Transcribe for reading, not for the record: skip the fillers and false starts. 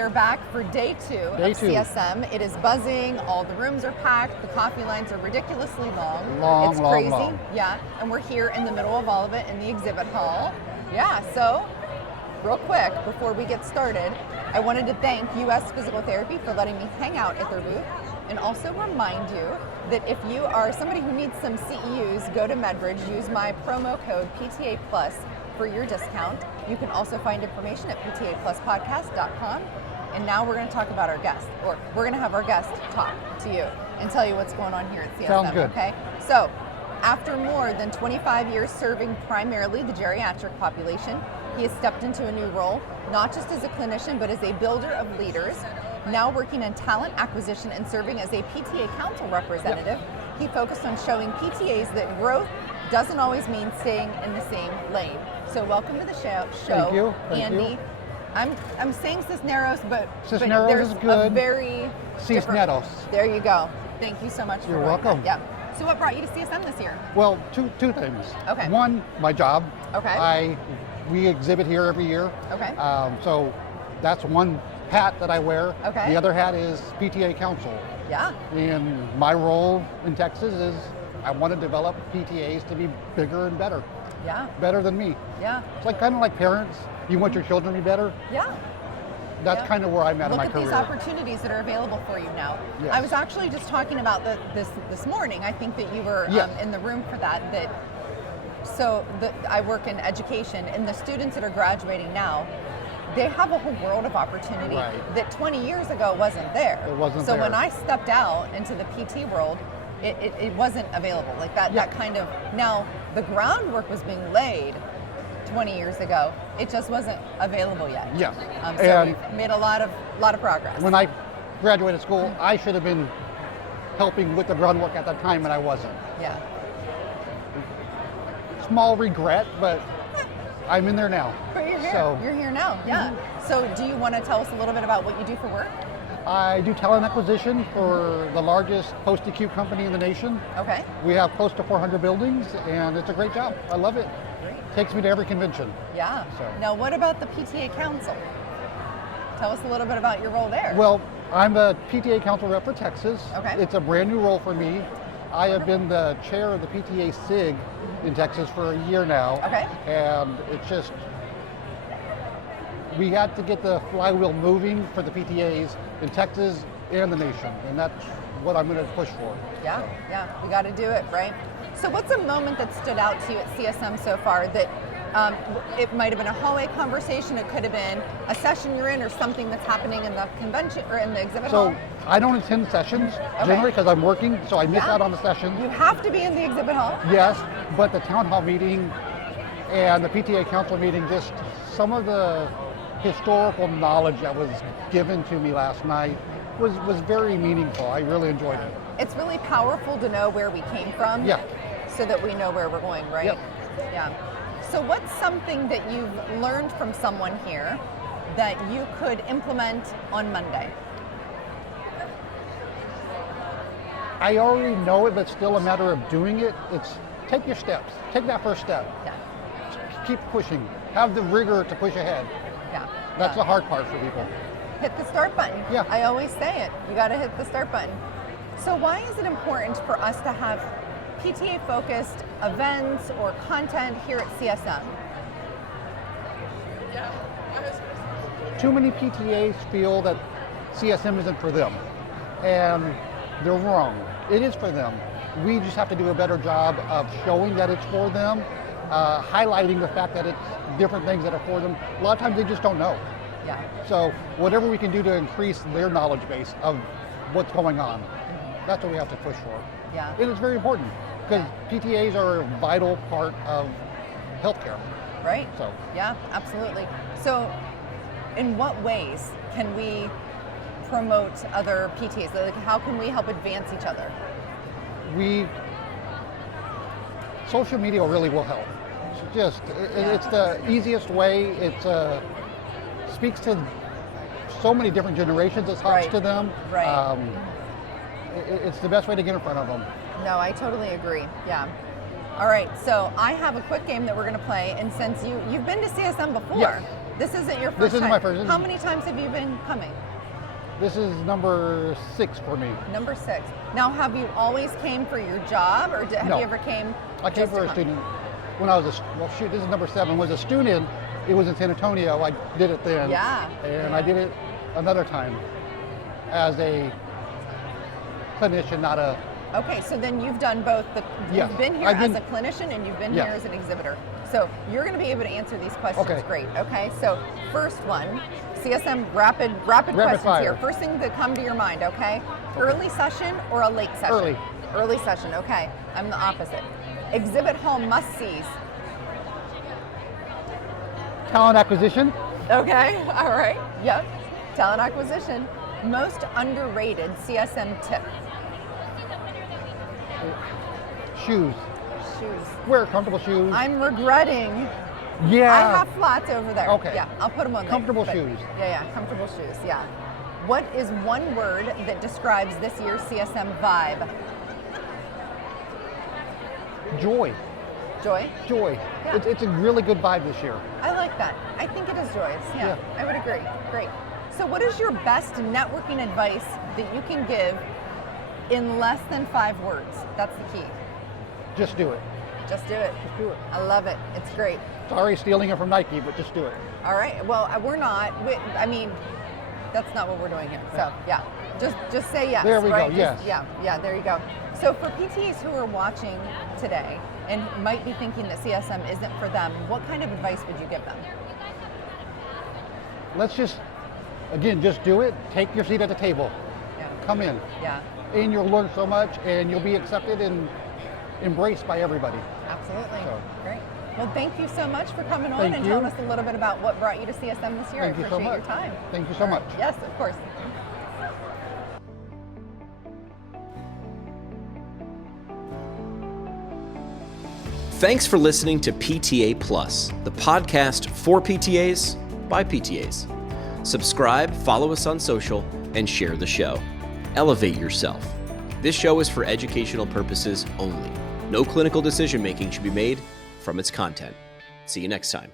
We are back for day two of CSM. It is buzzing, all the rooms are packed, the coffee lines are ridiculously long. It's crazy. Long. Yeah, and we're here in the middle of all of it in the exhibit hall. Yeah, so real quick, before we get started, I wanted to thank US Physical Therapy for letting me hang out at their booth, and also remind you that if you are somebody who needs some CEUs, go to MedBridge, use my promo code PTA Plus for your discount. You can also find information at PTAPluspodcast.com. And now we're going to talk about our guest, or we're going to have our guest talk to you and tell you what's going on here at CSM. Sounds good. Okay? So, after more than 25 years serving primarily the geriatric population, he has stepped into a new role, not just as a clinician, but as a builder of leaders, now working in talent acquisition and serving as a PTA council representative. He focused on showing PTAs that growth doesn't always mean staying in the same lane. So welcome to the show, Thank you. Andy. I'm saying Cisneros, but Cisneros there's is good. a very Cisneros. There you go. Thank you so much for You're doing welcome. that. Yeah. So what brought you to CSM this year? Well, two things. Okay. One, my job. Okay. We exhibit here every year. Okay. So that's one hat that I wear. Okay. The other hat is PTA council. Yeah. And my role in Texas is I want to develop PTAs to be bigger and better. Yeah. Better than me. Yeah. It's like kind of like parents. You want your children to be better. Yeah. That's kind of where I'm at in my career. Look at these opportunities that are available for you now. Yes. I was actually just talking about this morning. I think that you were in the room for that. I work in education, and the students that are graduating now, they have a whole world of opportunity that 20 years ago wasn't there. It wasn't so there. when I stepped out into the PT world, it wasn't available like that. Yeah. That kind of, now the groundwork was being laid 20 years ago. It just wasn't available yet. Yes. So And we've made a lot of progress. when I graduated school, I should have been helping with the groundwork at that time, and I wasn't. Yeah. Small regret, but I'm in there now. But you're here. So, You're here now. Yeah. So do you want to tell us a little bit about what you do for work? I do talent acquisition for the largest post-acute company in the nation. Okay. We have close to 400 buildings, and it's a great job. I love it. Great. Takes me to every convention. Yeah. So. Now, what about the PTA Council? Tell us a little bit about your role there. Well, I'm the PTA Council rep for Texas. Okay. It's a brand new role for me. I have been the chair of the PTA SIG in Texas for a year now. Okay. And it's just, we had to get the flywheel moving for the PTAs in Texas and the nation, and that's what I'm going to push for. Yeah, we got to do it, right? So what's a moment that stood out to you at CSM so far that it might have been a hallway conversation, it could have been a session you're in, or something that's happening in the convention or in the exhibit hall? So I don't attend sessions generally because I'm working, so I miss out on the sessions. You have to be in the exhibit hall. Yes, but the town hall meeting and the PTA council meeting, just some of the historical knowledge that was given to me last night was very meaningful. I really enjoyed it. It's really powerful to know where we came from, so that we know where we're going, right? Yep. Yeah. So what's something that you've learned from someone here that you could implement on Monday? I already know it, but it's still a matter of doing it. It's take your steps. Take that first step. Yeah. Keep pushing. Have the rigor to push ahead. Yeah. That's the hard part for people. Hit the start button. Yeah. I always say it. You got to hit the start button. So why is it important for us to have PTA-focused events or content here at CSM? Too many PTAs feel that CSM isn't for them, and they're wrong. It is for them. We just have to do a better job of showing that it's for them, highlighting the fact that it's different things that are for them. A lot of times they just don't know. Yeah. So whatever we can do to increase their knowledge base of what's going on, that's what we have to push for. Yeah. And it's very important because PTAs are a vital part of healthcare. Right. So. Yeah, absolutely. So in what ways can we promote other PTAs? Like, how can we help advance each other? Social media really will help. It's the easiest way. It speaks to so many different generations. It talks to them. Right. It's the best way to get in front of them. No, I totally agree. Yeah. All right, so I have a quick game that we're going to play, and since you've been to CSM before, Yes. this isn't your first This isn't time. my first. How many times have you been coming? This is number 6 for me. Number 6. Now, have you always came for your job, or have No. you ever came? I came just for to a come? student when I was this is number 7. Was a student. It was in San Antonio. I did it then. Yeah. And I did it another time as a clinician, not a. Okay, so then you've done both. Yes, You've been here I've as been- a clinician, and you've been Yes. here as an exhibitor. So you're going to be able to answer these questions. Okay. Great. Okay. So first one, CSM rapid questions fire. here. First thing that come to your mind. Okay. Early session or a late session? Early. Early session. Okay. I'm the opposite. Exhibit hall must-sees. Talent acquisition. Okay. All right. Yep. Talent acquisition. Most underrated CSM tip. Shoes. Shoes. Wear comfortable shoes. I'm regretting. Yeah. I have flats over there. Okay. Yeah, I'll put them on there. Comfortable but- shoes. Yeah, comfortable shoes. Yeah. What is one word that describes this year's CSM vibe? Joy. Joy. Joy. Yeah. It's a really good vibe this year. I like that. I think it is joyous. Yeah, Yeah. I would agree. Great. So, what is your best networking advice that you can give in less than 5 words? That's the key. Just do it. Just do it. Just do it. I love it. It's great. Sorry, stealing it from Nike, but just do it. All right. Well, we're not. I mean, that's not what we're doing here. So yeah, just say yes. There we go, right? yes. Yeah. There you go. So for PTs who are watching today and might be thinking that CSM isn't for them, what kind of advice would you give them? Let's just do it. Take your seat at the table. Yeah. Come in. Yeah. And you'll learn so much, and you'll be accepted and embraced by everybody. Absolutely. So. Great. Well, thank you so much for coming on Thank and you. telling us a little bit about what brought you to CSM this year. Thank I you appreciate so much. your time. Thank you so much. Yes, of course. Thanks for listening to PTA Plus, the podcast for PTAs by PTAs. Subscribe, follow us on social, and share the show. Elevate yourself. This show is for educational purposes only. No clinical decision making should be made from its content. See you next time.